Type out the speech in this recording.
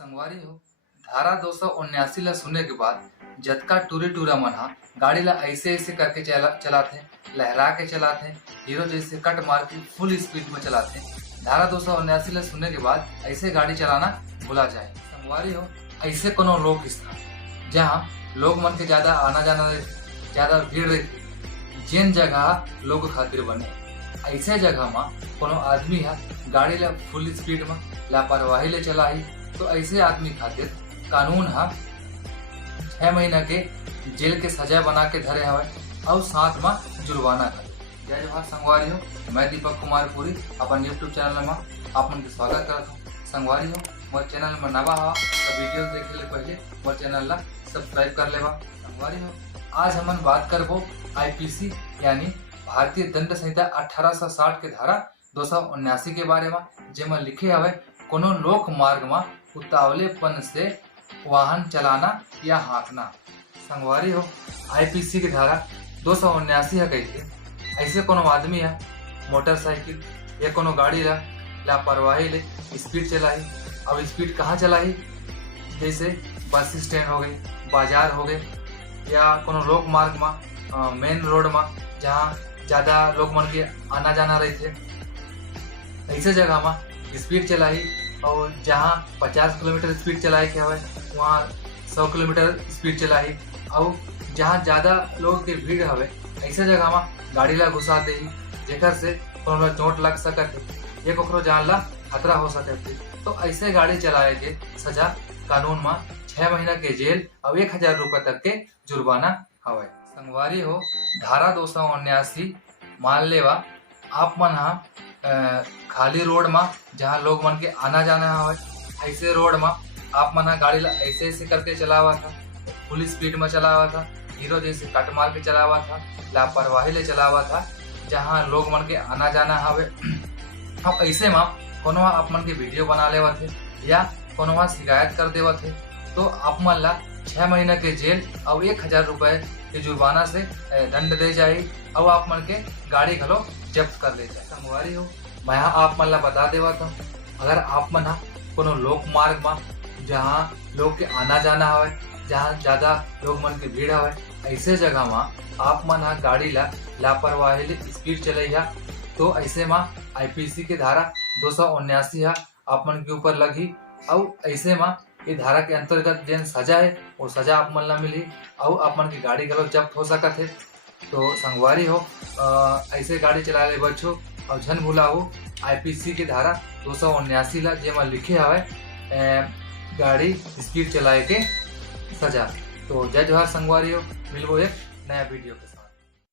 संगवारी हो धारा 279 ला सुने के बाद जतका टूरे टूरा मन हा गाड़ी ला ऐसे ऐसे करके चलाते, लहरा के चलाते, हीरो जैसे कट मार के फुल स्पीड में चलाते। धारा 279 ला सुनने के बाद ऐसे गाड़ी चलाना भुला जाए। संगवारी हो ऐसे कोनो लोक स्थान जहाँ लोग मन के ज्यादा आना जाना रहती, ज्यादा भीड़ रहती, जिन जगह लोग खातिर बने ऐसे जगह में कोनो आदमी है गाड़ी ला फुल स्पीड में लापरवाही ले चलाई तो ऐसे आदमी खातिर कानून है 6 महीना के जेल के सजा बना के धरे हवे और साथ में जुर्माना करे। जय जोहार संगवारी हो, मैं दीपक कुमार पुरी अपन यूट्यूब चैनल में आपन के स्वागत करता हूँ। संगवारी हो मोर चैनल में नवा हवा तो वीडियो देखे ले पहले मोर चैनल ला सब्सक्राइब कर लेवा। संगवारी हो आज हमन बात करबो आईपीसी यानी भारतीय दंड संहिता 1860 के धारा 279 के बारे में, जेमा लिखे हवे कोनो लोक मार्ग में उतावलेपन से वाहन चलाना या हाँकना। संगवारी हो आईपीसी की धारा 279 है कही ऐसे कोनो आदमी है मोटरसाइकिल या कोनो गाड़ी ला लापरवाही ले स्पीड चलाई। अब स्पीड कहाँ चलाई, जैसे बस स्टैंड हो गई, बाजार हो गए या कोनो लोक मार्ग में मेन रोड में जहाँ ज्यादा लोग मन के आना जाना रही थे ऐसे जगह में स्पीड चलाई। और जहाँ 50 किलोमीटर स्पीड चलाए के हवे वहाँ 100 किलोमीटर स्पीड चलाई। और जहाँ ज्यादा लोग के भीड़ हवे ऐसे जगह में गाड़ी ला घुसा दे जेकर से कोनो चोट लग सकत या कोकरो जान ला खतरा हो सकत। तो ऐसे गाड़ी चलाए के सजा कानून में 6 महीना के जेल और 1000 रुपए तक के जुर्माना हवे। संगवारी हो धारा 279 मान लेवा आप मन खाली रोड में जहाँ लोग मन के आना जाना हवे ऐसे रोड में आप मन गाड़ी ला ऐसे ऐसे करके चलावा था, फुल स्पीड में चलावा था, हीरो जैसे कट मार के चलावा था, लापरवाही ले चलावा था जहाँ लोग मन के आना जाना हवे। अब ऐसे में कोनो आप मन के वीडियो बना लेवा थे या कोनो शिकायत कर देवा थे तो आप मन ला 6 महीना के जेल और 1000 रुपए के जुर्माना से दंड दे जाये और आप मन के गाड़ी घलो जब्त कर ले जाए। संगवारी हो मैं आप मन ला बता देवा था अगर आप मन कोनो लोक मार्ग में जहाँ लोग के आना जाना हवे, जहाँ ज्यादा लोग मन के भीड़ हवे ऐसे जगह में आप मन गाड़ी ला लापरवाही ले स्पीड चलैया तो ऐसे में आईपीसी के धारा 279 है आप मन के ऊपर लगी और ऐसे में ये धारा के अंतर्गत जिन सजा है वो सजा आप मन ला मिली और आप मन की गाड़ी गलो जब्त हो सकत है। तो संगवारी हो ऐसे गाड़ी चला ले बच्चों और झन भुलाओ आईपीसी की धारा 279 ला जेमा लिखे हवे गाड़ी स्पीड चलाए के सजा। तो जय जोहार संगवारी हो, मिलबो एक नया वीडियो के साथ।